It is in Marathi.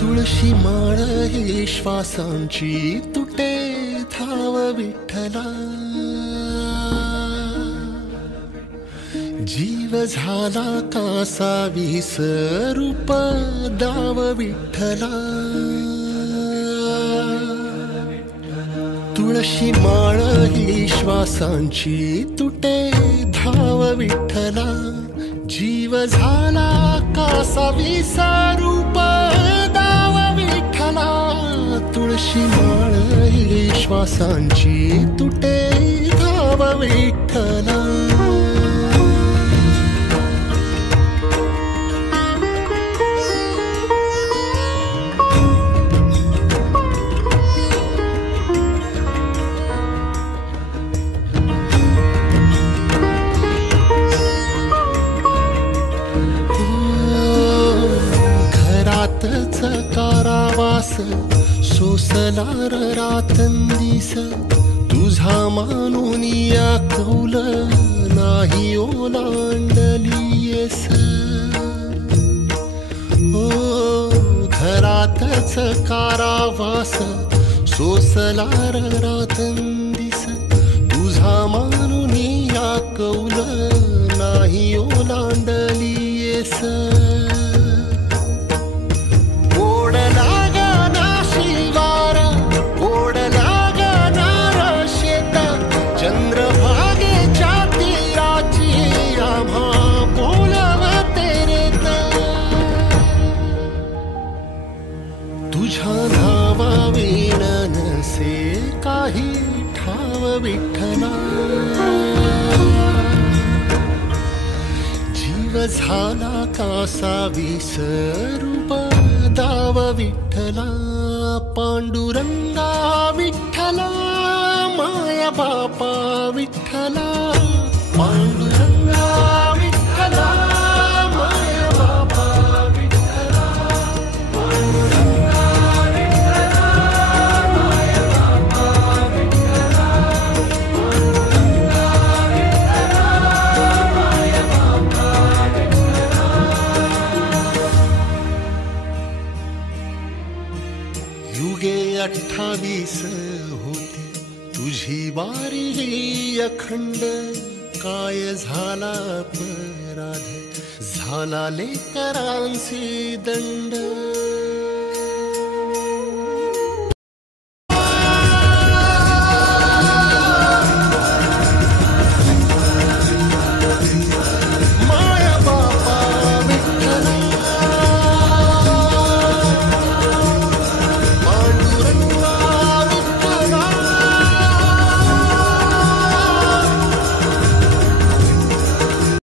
तुळशी माळ ही श्वासांची तुटे धाव विठ्ठला, जीव झाला कासा विसरूप दाव विठ्ठला. तुळशी माळ ही श्वासांची तुटे धाव विठ्ठला, जीव झाला कासा विसरूप दाव विठ्ठला. तुळशी माळ ही श्वासांची तुटे धाव विठ्ठला. कारावास सोसलार रातंदिस, तुझा मानून या कौल नाही ओलांडलीयस. ओ घरातच कारावास सोसलार रातंदिस, तुझा मानून या कौल नाही ओलांडलीयस. तुझ्या नावा विण नसे काही ठाव विठ्ठला, जीव झाला कासा विसरूप दाव विठ्ठला. पांडुरंगा विठ्ठला माया बापा विठ्ठला, पांडुरंगा विठ्ठला माया बापा विठ्ठला. युगे 28 होती तुझी वारी ही अखंड, काय झाला अपराध झाला लेकरांचे दंड.